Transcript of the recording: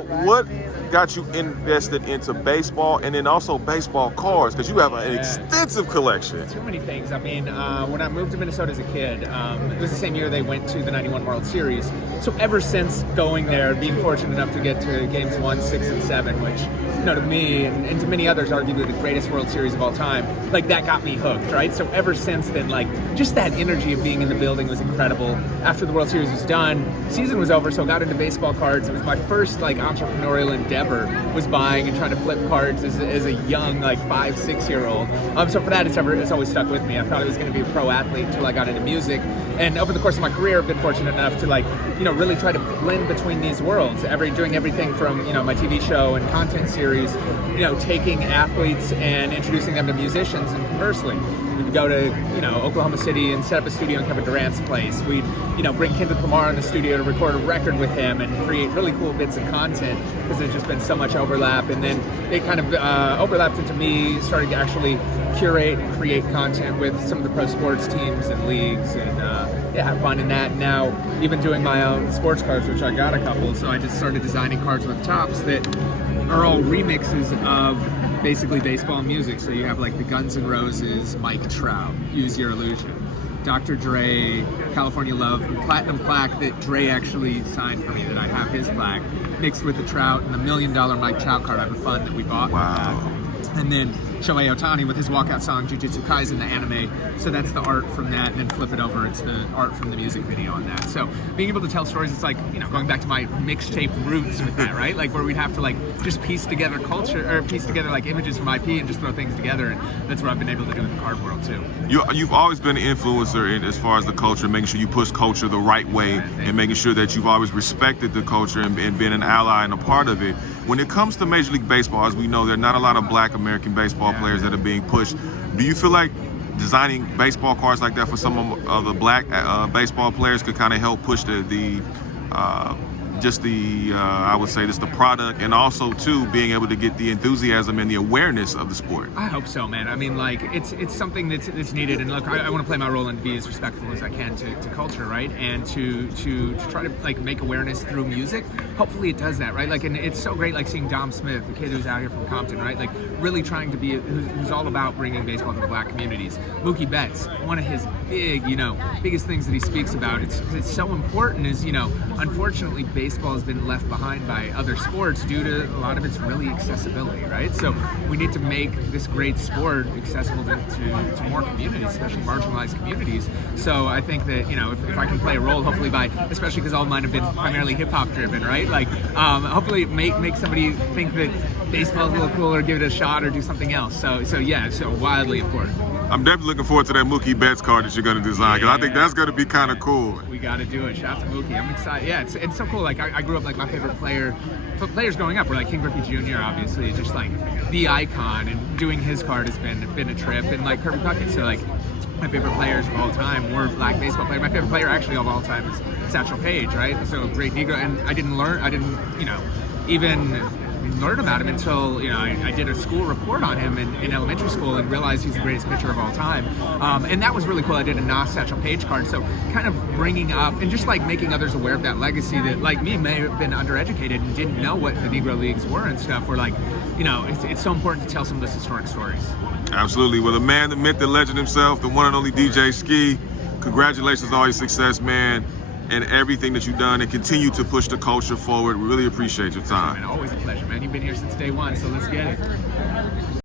What got you invested into baseball and then also baseball cards? Because you have an extensive collection. Too many things. I mean, when I moved to Minnesota as a kid, it was the same year they went to the '91 World Series. So ever since going there, being fortunate enough to get to games 1, 6, and 7, which, you know, to me and to many others, arguably the greatest World Series of all time, like that got me hooked, right? So ever since then, like just that energy of being in the building was incredible. After the World Series was done, season was over, so I got into baseball cards. It was my first like entrepreneurial endeavor, was buying and trying to flip cards as a young like 5, 6-year-old. So for that, it's always stuck with me. I thought I was going to be a pro athlete until I got into music, and over the course of my career, I've been fortunate enough to like, you know, really try to blend between these worlds. Doing everything from, you know, my TV show and content series, you know, taking athletes and introducing them to musicians, and conversely, we'd go to, you know, Oklahoma City and set up a studio in Kevin Durant's place. We'd, you know, bring Kendrick Lamar in the studio to record a record with him and create really cool bits of content, because there's just been so much overlap. And then it kind of overlapped into me starting to actually curate and create content with some of the pro sports teams and leagues, and have fun in that. Now even doing my own sports cards, which I got a couple, so I just started designing cards with tops that are all remixes of basically baseball music. So you have like the Guns N' Roses, Mike Trout, Use Your Illusion, Dr. Dre, California Love, platinum plaque that Dre actually signed for me, that I have his plaque, mixed with the Trout, and the $1 million Mike Trout card I have a fund that we bought. Wow. And then Shohei Ohtani with his walkout song Jujutsu Kaisen, the anime. So that's the art from that, and then flip it over, it's the art from the music video on that. So being able to tell stories, it's like, you know, going back to my mixtape roots with that, right? Like where we'd have to like just piece together culture, or piece together like images from IP and just throw things together, and that's what I've been able to do in the card world too. You've always been an influencer as far as the culture, making sure you push culture the right way, and making sure that you've always respected the culture and been an ally and a part of it. When it comes to Major League Baseball, as we know, there are not a lot of Black American baseball players that are being pushed. Do you feel like designing baseball cards like that for some of the Black baseball players could kind of help push I would say the product, and also too being able to get the enthusiasm and the awareness of the sport? I hope so, man. I mean, like it's something that's needed, and look, I want to play my role and be as respectful as I can to culture, right? And to try to like make awareness through music. Hopefully it does that, right? Like, and it's so great, like seeing Dom Smith, the kid who's out here from Compton, right? Like really trying to be who's all about bringing baseball to the Black communities. Mookie Betts, one of his biggest things that he speaks about, it's so important, is, you know, unfortunately baseball has been left behind by other sports due to a lot of its really accessibility, right? So we need to make this great sport accessible to more communities, especially marginalized communities. So I think that, you know, if I can play a role, hopefully by, especially because all of mine have been primarily hip hop driven, right? Like hopefully make somebody think that baseball's a little cooler, give it a shot, or do something else. So yeah, so wildly important. I'm definitely looking forward to that Mookie Betts card that you're going to design, because I think that's going to be kind of cool. We got to do it. Shout out to Mookie. I'm excited. Yeah, it's so cool. Like I grew up, like my favorite players growing up were like King Griffey Jr. obviously, just like the icon, and doing his card has been a trip, and like Kirby Puckett. So like my favorite players of all time were Black baseball players. My favorite player actually of all time is Satchel Paige, right? So great Negro, and I didn't you know, even learn about him until, you know, I did a school report on him in elementary school and realized he's the greatest pitcher of all time. And that was really cool. I did a Nas Satchel Paige card, so kind of bringing up and just like making others aware of that legacy that, like me, may have been undereducated and didn't know what the Negro Leagues were and stuff. Where, like, you know, it's so important to tell some of those historic stories. Absolutely. Well, the man, the myth, the legend himself, the one and only DJ Skee, congratulations on all your success, man, and everything that you've done, and continue to push the culture forward. We really appreciate your time. Man, always a pleasure, man. You've been here since day one, so let's get it.